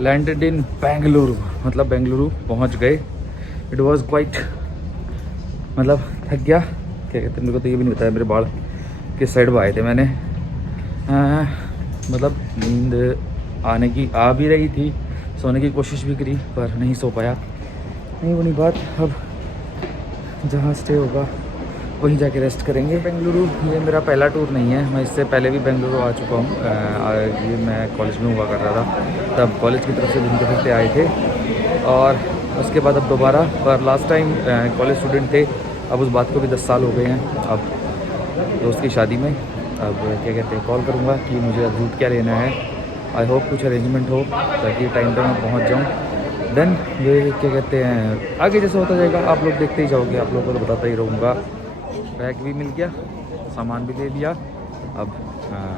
Landed in Bengaluru, मतलब बेंगलुरु पहुंच गए। इट वाज क्वाइट, मतलब थक गया। क्या कहते हैं, मेरे को तो ये भी नहीं बताया मेरे बाल किस साइड में आए थे मैंने। मतलब नींद आने की आ भी रही थी, सोने की कोशिश भी करी पर नहीं सो पाया। नहीं बनी बात, अब जहाँ स्टे होगा वहीं जाके रेस्ट करेंगे। बेंगलुरु ये मेरा पहला टूर नहीं है, मैं इससे पहले भी बेंगलुरु आ चुका हूँ। ये मैं कॉलेज में हुआ कर रहा था, तब कॉलेज की तरफ से घूमते फिरते आए थे और उसके बाद अब दोबारा। पर लास्ट टाइम कॉलेज स्टूडेंट थे, अब उस बात को भी 10 साल हो गए हैं। अब दोस्त की शादी में अब क्या कहते हैं, कॉल करूँगा कि मुझे अब रूट क्या लेना है। आई होप कुछ अरेंजमेंट हो ताकि टाइम पर मैं पहुँच जाऊँ। देन ये क्या कहते हैं, आगे जैसे होता जाएगा आप लोग देखते ही जाओगे, आप लोगों को तो बताता ही रहूँगा। बैग भी मिल गया, सामान भी ले लिया, अब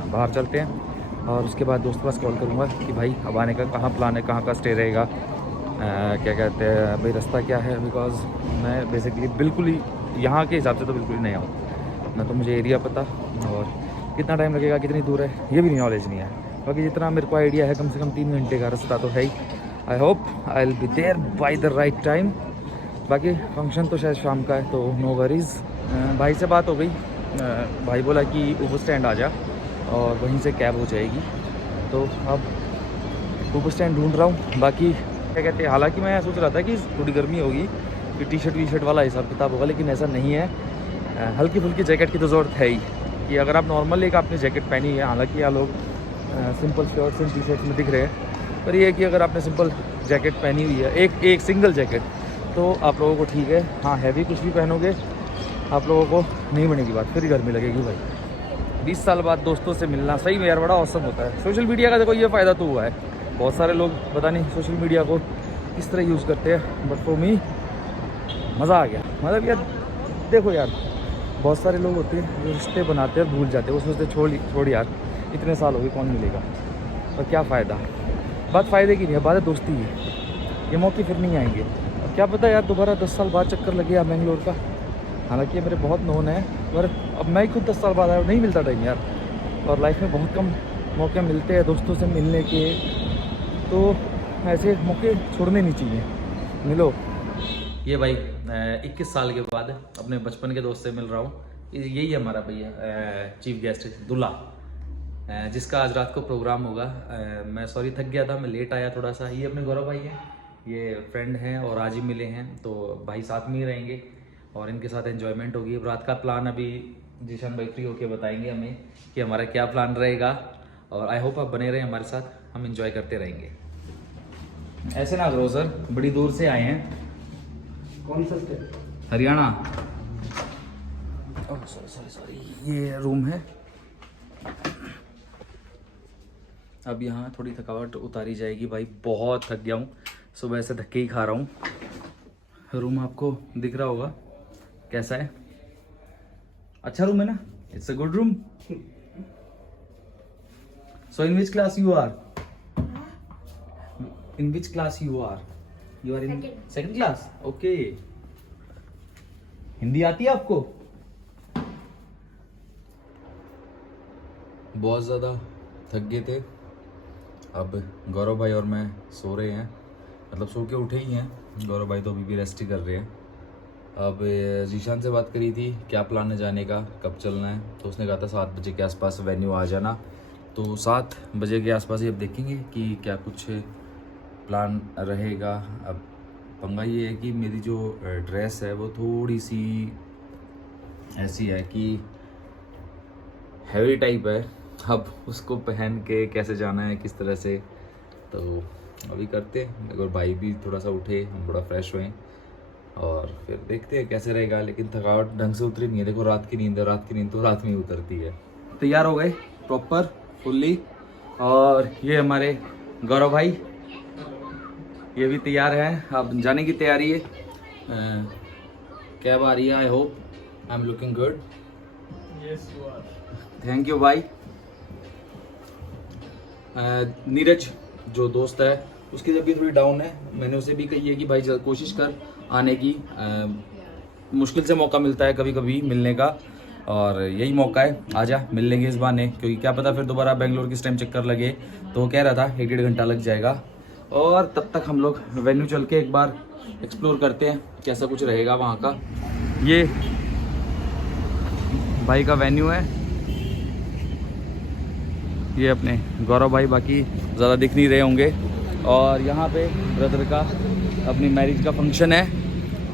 बाहर चलते हैं। और उसके बाद दोस्त के पास कॉल करूँगा कि भाई अब आने का कहाँ प्लान है, कहाँ का स्टे रहेगा, क्या कहते हैं भाई रास्ता क्या है। बिकॉज मैं बेसिकली बिल्कुल ही यहाँ के हिसाब से तो बिल्कुल ही नया हूँ ना, तो मुझे एरिया पता और कितना टाइम लगेगा, कितनी दूर है, ये भी नॉलेज नहीं है। बाकी जितना मेरे को आइडिया है, कम से कम 3 घंटे का रास्ता तो है ही। I hope I will be there by the right time. बाकी फंक्शन तो शायद शाम का है, तो नो वरीज़। भाई से बात हो गई, भाई बोला कि ऊबर स्टैंड आ जा और वहीं से कैब हो जाएगी। तो अब ऊबर स्टैंड ढूंढ रहा हूँ। बाकी क्या कहते हैं, हालांकि मैं सोच रहा था कि थोड़ी गर्मी होगी कि टी शर्ट वाला हिसाब किताब होगा, लेकिन ऐसा नहीं है। हल्की फुल्की जैकेट की तो ज़रूरत है ही कि अगर आप नॉर्मल एक आपने जैकेट पहनी है, हालांकि यहाँ लोग simple shirts and T shirt में दिख रहे हैं, पर ये है कि अगर आपने सिंपल जैकेट पहनी हुई है, एक सिंगल जैकेट, तो आप लोगों को ठीक है। हाँ, हैवी कुछ भी पहनोगे आप लोगों को नहीं बनेगी बात, फिर गर्मी लगेगी भाई। 20 साल बाद दोस्तों से मिलना सही में यार बड़ा औसम होता है। सोशल मीडिया का देखो ये फ़ायदा तो हुआ है, बहुत सारे लोग पता नहीं सोशल मीडिया को किस तरह यूज़ करते हैं, बट फॉर मी मज़ा आ गया। मतलब यार देखो यार, बहुत सारे लोग होते हैं जो रिश्ते बनाते हैं और भूल जाते हैं, वो सोचते छोड़ यार इतने साल हो गए कौन मिलेगा, और क्या फ़ायदा। बात फ़ायदे की नहीं है, बात है दोस्ती की। ये मौके फिर नहीं आएंगे, और क्या पता यार दोबारा 10 साल बाद चक्कर लगे या बेंगलोर का। हालांकि ये मेरे बहुत नोन है, पर अब मैं खुद 10 साल बाद आया, नहीं मिलता टाइम यार, और लाइफ में बहुत कम मौके मिलते हैं दोस्तों से मिलने के, तो ऐसे मौके छोड़ने नहीं चाहिए, मिलो। ये भाई 21 साल के बाद अपने बचपन के दोस्त से मिल रहा हूँ। यही है हमारा भैया चीफ गेस्ट दूल्हा, जिसका आज रात को प्रोग्राम होगा। मैं सॉरी थक गया था, मैं लेट आया थोड़ा सा। ये अपने गौरव भाई हैं, ये फ्रेंड हैं और आज ही मिले हैं, तो भाई साथ में ही रहेंगे और इनके साथ एंजॉयमेंट होगी। रात का प्लान अभी जीशान भाई फ्री होके बताएंगे हमें कि हमारा क्या प्लान रहेगा, और आई होप आप बने रहें हमारे साथ, हम इंजॉय करते रहेंगे। ऐसे ना करो सर, बड़ी दूर से आए हैं। कौन सा स्टेट? हरियाणा। सॉरी, ये रूम है। अब यहाँ थोड़ी थकावट उतारी जाएगी भाई, बहुत थक गया हूँ, सुबह से धक्के ही खा रहा हूँ। रूम आपको दिख रहा होगा कैसा है, अच्छा रूम है ना, it's a good room. So in which class you are? In which class you are? You are in second class, okay. Hindi आती है आपको? बहुत ज़्यादा थक गए थे, अब गौरव भाई और मैं सो रहे हैं, मतलब सो के उठे ही हैं। गौरव भाई तो अभी भी रेस्ट ही कर रहे हैं। अब जीशान से बात करी थी क्या प्लान है जाने का, कब चलना है, तो उसने कहा था 7 बजे के आसपास वेन्यू आ जाना, तो 7 बजे के आसपास ही अब देखेंगे कि क्या कुछ प्लान रहेगा। अब पंगा ये है कि मेरी जो ड्रेस है वो थोड़ी सी ऐसी है कि हैवी टाइप है, अब उसको पहन के कैसे जाना है किस तरह से, तो अभी करते हैं। अगर भाई भी थोड़ा सा उठे, हम थोड़ा फ्रेश हुए और फिर देखते हैं कैसे रहेगा। लेकिन थकावट ढंग से उतरी नहीं है, देखो रात की नींद है, रात की नींद तो रात में ही उतरती है। तैयार हो गए प्रॉपर फुल्ली, और ये हमारे गौरव भाई ये भी तैयार है, अब जाने की तैयारी है। कैब आ रही है, I hope I am looking good. Yes you are. Thank you भाई। नीरज जो दोस्त है उसकी जब भी थोड़ी डाउन है, मैंने उसे भी कही है कि भाई कोशिश कर आने की। मुश्किल से मौका मिलता है कभी कभी मिलने का, और यही मौका है, आजा मिल लेंगे इस बहाने, क्योंकि क्या पता फिर दोबारा बेंगलोर किस टाइम चक्कर लगे। तो वो कह रहा था 1-1.5 घंटा लग जाएगा, और तब तक हम लोग वेन्यू चल के एक बार एक्सप्लोर करते हैं कैसा कुछ रहेगा वहाँ का। ये भाई का वेन्यू है, ये अपने गौरव भाई बाकी ज़्यादा दिख नहीं रहे होंगे। और यहाँ पे ब्रदर का अपनी मैरिज का फंक्शन है।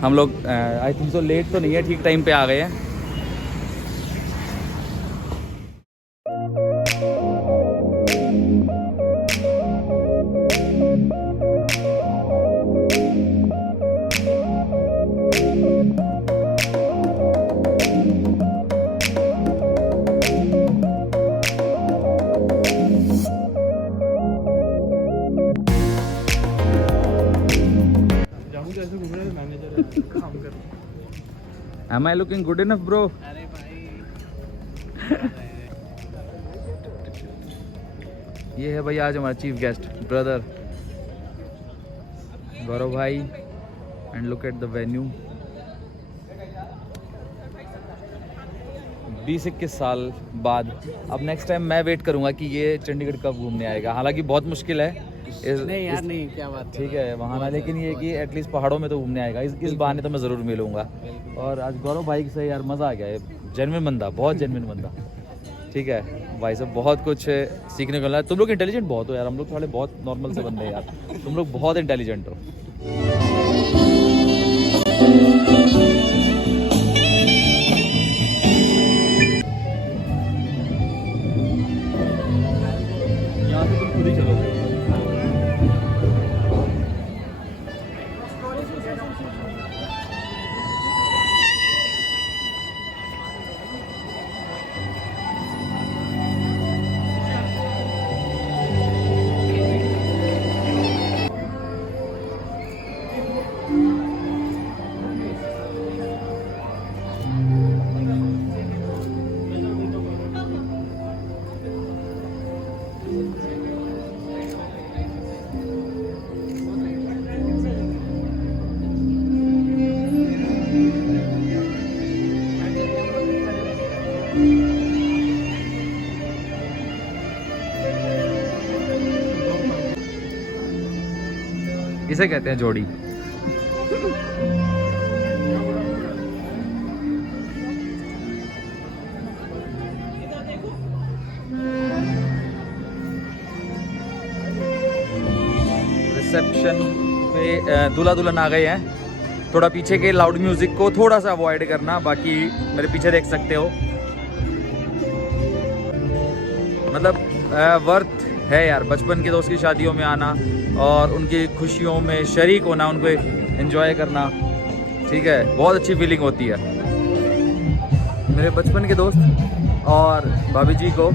हम लोग आई थिंक तो लेट तो नहीं है, ठीक टाइम पे आ गए हैं। Am I looking good enough, bro? अरे भाई ये है भाई आज हमारा चीफ गेस्ट ब्रदर गौरव भाई। And look at the venue. 20-21 साल बाद अब नेक्स्ट टाइम मैं वेट करूंगा कि ये चंडीगढ़ कब घूमने आएगा। हालांकि बहुत मुश्किल है नहीं यार नहीं, क्या बात ठीक है वहाँ ना, लेकिन ये कि एटलीस्ट पहाड़ों में तो घूमने आएगा। इस बहाने तो मैं ज़रूर मिलूंगा। और आज गौरव भाई से यार मज़ा आ गया है। जेन्युइन बंदा, बहुत जेन्युइन बंदा। ठीक है भाई साहब, बहुत कुछ सीखने को मिला। तुम लोग इंटेलिजेंट बहुत हो यार, हम लोग थोड़े बहुत नॉर्मल से बंदे हैं यार। तुम लोग बहुत इंटेलिजेंट हो। यहाँ से तुम खुद ही चलोगे। इसे कहते हैं जोड़ी। रिसेप्शन पे दूल्हा दुल्हन आ गए हैं। थोड़ा पीछे के लाउड म्यूजिक को थोड़ा सा अवॉइड करना, बाकी मेरे पीछे देख सकते हो। मतलब वर्थ है यार बचपन के दोस्त की शादियों में आना और उनकी खुशियों में शरीक होना, उनको एंजॉय करना। ठीक है, बहुत अच्छी फीलिंग होती है। मेरे बचपन के दोस्त और भाभी जी को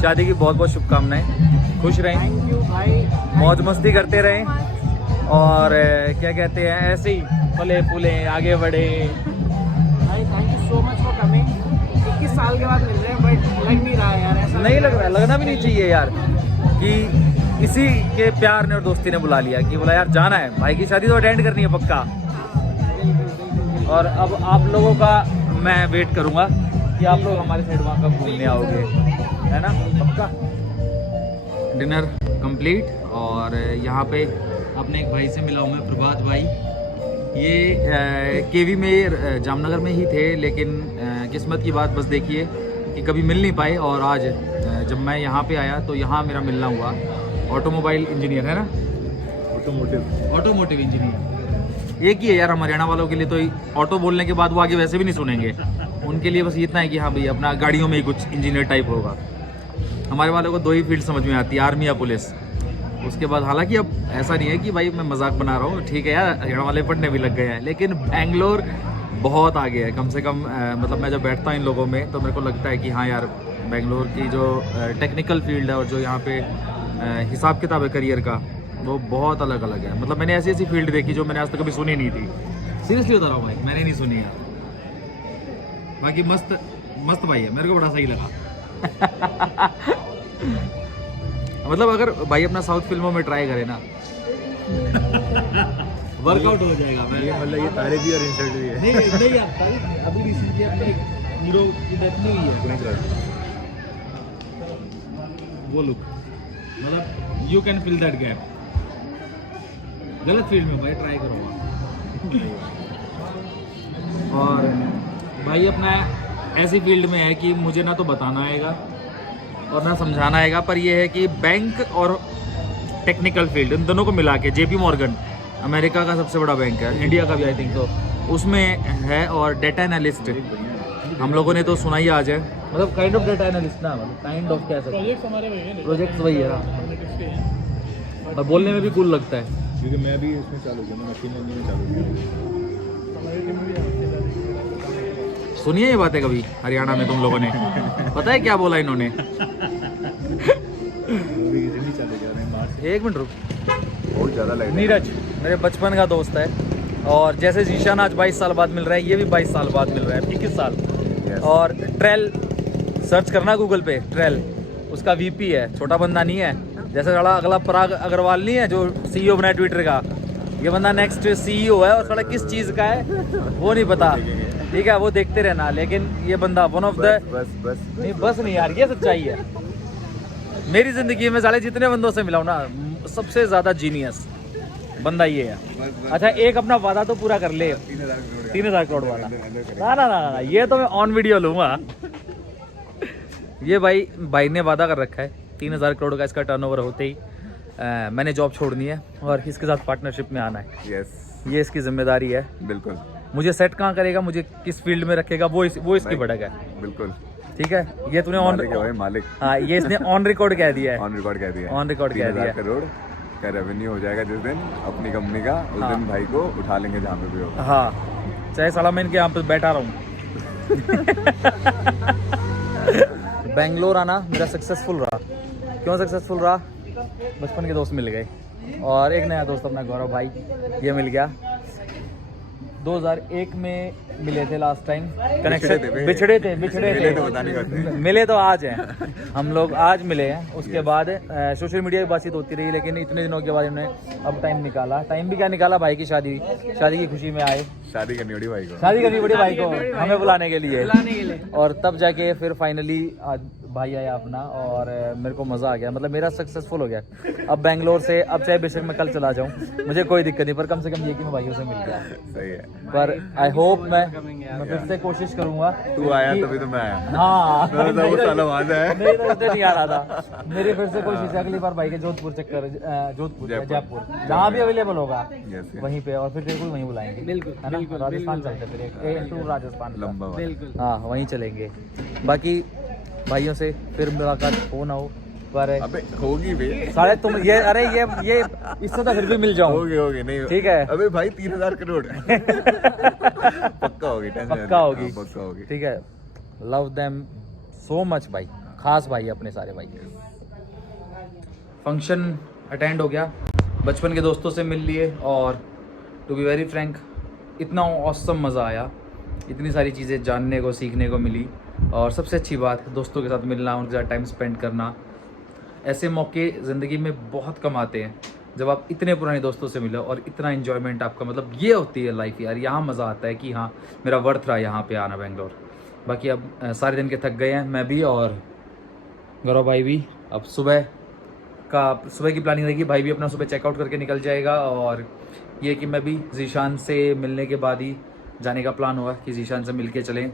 शादी की बहुत बहुत शुभकामनाएं। खुश रहें, थैंक यू भाई, मौज मस्ती करते रहें और क्या कहते हैं ऐसे ही फले फूले आगे बढ़े। भाई thank you so much for coming. 21 साल के बाद मिल रहे हैं बट लग नहीं रहा यार, ऐसा नहीं लग रहा, लगना भी नहीं चाहिए यार कि इसी के प्यार ने और दोस्ती ने बुला लिया कि बोला यार जाना है, भाई की शादी तो अटेंड करनी है पक्का। और अब आप लोगों का मैं वेट करूंगा कि आप लोग हमारे साइड वहाँ कब घूमने आओगे, है ना, पक्का। डिनर कंप्लीट और यहाँ पे अपने एक भाई से मिला हूँ मैं, प्रभात भाई। ये केवी में जामनगर में ही थे, लेकिन किस्मत की बात बस देखिए कि कभी मिल नहीं पाए। और आज जब मैं यहाँ पे आया तो यहाँ मेरा मिलना हुआ। ऑटोमोबाइल इंजीनियर है ना, ऑटोमोटिव इंजीनियर एक ही है यार हरियाणा वालों के लिए। तो ऑटो बोलने के बाद वो आगे वैसे भी नहीं सुनेंगे, उनके लिए बस इतना है कि हाँ भाई अपना गाड़ियों में ही कुछ इंजीनियर टाइप होगा। हमारे वालों को दो ही फील्ड समझ में आती है, आर्मी या पुलिस। उसके बाद हालांकि अब ऐसा नहीं है कि भाई मैं मजाक बना रहा हूँ, ठीक है यार हरियाणा वाले पढ़ने भी लग गए हैं, लेकिन बेंगलोर बहुत आगे है। कम से कम मतलब मैं जब बैठता हूँ इन लोगों में तो मेरे को लगता है कि हाँ यार बेंगलोर की जो टेक्निकल फील्ड है और जो यहाँ पे हिसाब किताब है करियर का, वो बहुत अलग अलग है। मतलब मैंने ऐसी ऐसी फील्ड देखी जो मैंने आज तक कभी सुनी नहीं थी। सीरियसली बता रहा हूँ भाई, मैंने नहीं सुनी यार। बाकी मस्त मस्त भाई है, मेरे को बड़ा सही लगा। मतलब अगर भाई अपना साउथ फिल्मों में ट्राई करे ना वर्कआउट हो जाएगा। मैं ये मतलब ये तारीफ भी और इंसल्ट भी है। नहीं यार, अभी रिसेंटली अपने हीरो की डेथ नहीं हुई है, वो लुक, मतलब you can fill that gap. गलत फील्ड में हूँ भाई, ट्राई करूँगा। और भाई अपना ऐसी फील्ड में है कि मुझे ना तो बताना आएगा और ना समझाना आएगा, पर ये है कि बैंक और टेक्निकल फील्ड इन दोनों को मिला के JP मॉर्गन अमेरिका का सबसे बड़ा बैंक है, इंडिया का भी आई थिंक तो उसमें है, और डेटा एनालिस्ट हम लोगों ने तो सुना ही आज है, मतलब काइंड ऑफ डेटा एनालिस्ट ना, मतलब काइंड ऑफ कह सकते हैं, प्रोजेक्ट्स हमारे वही है, प्रोजेक्ट्स वही है ना, एनालिटिक्स के हैं। और बोलने में भी कूल लगता है। क्योंकि मैं भी इसमें चालू किया, मैंने मशीन लर्निंग में चालू किया। हमारी टीम में भी है। सुनिए ये बातें कभी हरियाणा में तुम लोगों ने, पता है क्या बोला इन्होंने? वो भी इजीली चालू किया मैंने मार्च एक मिनट रुक। बहुत ज़्यादा लग नीरज मेरे बचपन का दोस्त है, और जैसे जीशान आज 22 साल बाद मिल रहा है, ये भी 22 साल बाद मिल रहा है, 21 साल। और ट्रेल सर्च करना गूगल पे, ट्रेल उसका VP है, छोटा बंदा नहीं है। जैसे साला अगला पराग अग्रवाल नहीं है जो CEO बना है ट्विटर का, ये बंदा नेक्स्ट CEO है, और साला किस चीज़ का है वो नहीं पता, ठीक है, वो देखते रहना। लेकिन ये बंदा वन ऑफ द बस नहीं, बस नहीं यार, ये सच्चाई है। मेरी ज़िंदगी में साले जितने बंदों से मिला हूं ना, सबसे ज़्यादा जीनियस बंदा ये है। अच्छा एक अपना वादा तो पूरा कर ले, 3000 करोड़ वाला। ना, ये तो मैं ऑन वीडियो लूँगा। ये भाई ने वादा कर रखा है 3000 करोड़ का इसका टर्नओवर होते ही मैंने जॉब छोड़नी है और इसके साथ पार्टनरशिप में आना है। यस, ये इसकी जिम्मेदारी है। बिल्कुल मुझे सेट कहाँ करेगा, मुझे किस फील्ड में रखेगा, वो इसकी भड़क है। बिल्कुल ठीक है, ये तूने ऑन मालिक है भाई, मालिक हाँ, ये इसने ऑन रिकॉर्ड कह दिया है। ऑन रिकॉर्ड कह दिया, ऑन रिकॉर्ड कह दिया 3000 करोड़ का रेवेन्यू हो जाएगा जिस दिन अपनी कंपनी का, उस दिन भाई को उठा लेंगे जहाँ पे भी होगा। हाँ, चाहे साला मैं इनके यहाँ पे बैठा रहूँ। बेंगलोर आना मेरा सक्सेसफुल रहा। क्यों सक्सेसफुल रहा? बचपन के दोस्त मिल गए, और एक नया दोस्त अपना गौरव भाई ये मिल गया। 2001 में मिले थे लास्ट टाइम, कनेक्शन बिछड़े थे मिले तो आज हैं हम लोग, आज मिले हैं। उसके बाद सोशल मीडिया की बातचीत होती रही, लेकिन इतने दिनों के बाद इन्होंने अब टाइम निकाला। टाइम भी क्या निकाला, भाई की शादी की खुशी में आए, शादी करनी पड़ी भाई को, शादी करनी पड़ी भाई को हमें बुलाने के लिए। बुलाने के लिए और तब जाके फिर फाइनली आज भाई आया अपना, और मेरे को मज़ा आ गया, मतलब मेरा सक्सेसफुल हो गया। अब बेंगलोर से, अब चाहे बेशक मैं कल चला जाऊँ, मुझे कोई दिक्कत नहीं, पर कम से कम ये कि मैं भाइयों से मिल गया। सही है। पर आई होप मैं फिर से कोशिश करूंगा। तू आया तभी तो मैं आया। हाँ, मैं तो वो साला वहाँ से है। नहीं तो नहीं आ रहा था। मेरी फिर से कोशिश है अगली बार भाई के जोधपुर चक्कर, जोधपुर या जयपुर, जहाँ भी अवेलेबल होगा वहीं पे, और फिर तेरे को वहीं बुलाएंगे, बिल्कुल, है ना? राजस्थान चलते फिर एक टूर राजस्थान का। लंबा वाला। बिल्कुल। हाँ, वहीं चलेंगे। बाकी भाइयों से फिर मुलाकात हो ना हो, पर अबे होगी भी साढ़े तुम ये अरे ये इससे तो फिर भी मिल जाऊँ। होगी नहीं, ठीक है। अबे भाई 3000 करोड़ पक्का होगी, पक्का होगी, पक्का होगी। ठीक है। लव देम सो मच भाई, खास भाई अपने सारे भाई। फंक्शन अटेंड हो गया, बचपन के दोस्तों से मिल लिए, और टू बी वेरी फ्रैंक इतना ऑसम मज़ा आया, इतनी सारी चीज़ें जानने को सीखने को मिली। और सबसे अच्छी बात, दोस्तों के साथ मिलना, उनके साथ टाइम स्पेंड करना। ऐसे मौके ज़िंदगी में बहुत कम आते हैं जब आप इतने पुराने दोस्तों से मिलो, और इतना इन्जॉयमेंट आपका, मतलब ये होती है लाइफ यार। यहाँ मज़ा आता है कि हाँ मेरा वर्थ रहा यहाँ पे आना बेंगलोर। बाकी अब सारे दिन के थक गए हैं मैं भी, और गौरव भाई भी। अब सुबह की प्लानिंग रहेगी, भाई भी अपना सुबह चेकआउट करके निकल जाएगा, और ये कि मैं भी जीशान से मिलने के बाद ही जाने का प्लान हुआ कि जीशान से मिल के चलें।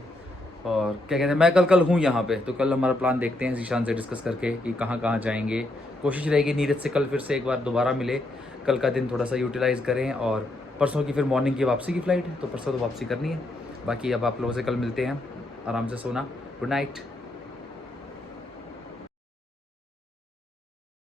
और क्या कहते हैं, मैं कल हूँ यहाँ पे, तो कल हमारा प्लान देखते हैं जीशान से डिस्कस करके कि कहाँ जाएंगे। कोशिश रहेगी नीरज से कल फिर से एक बार दोबारा मिले, कल का दिन थोड़ा सा यूटिलाइज़ करें, और परसों की फिर मॉर्निंग की वापसी की फ़्लाइट है, तो परसों तो वापसी करनी है। बाकी अब आप लोगों से कल मिलते हैं, आराम से सोना, गुड नाइट।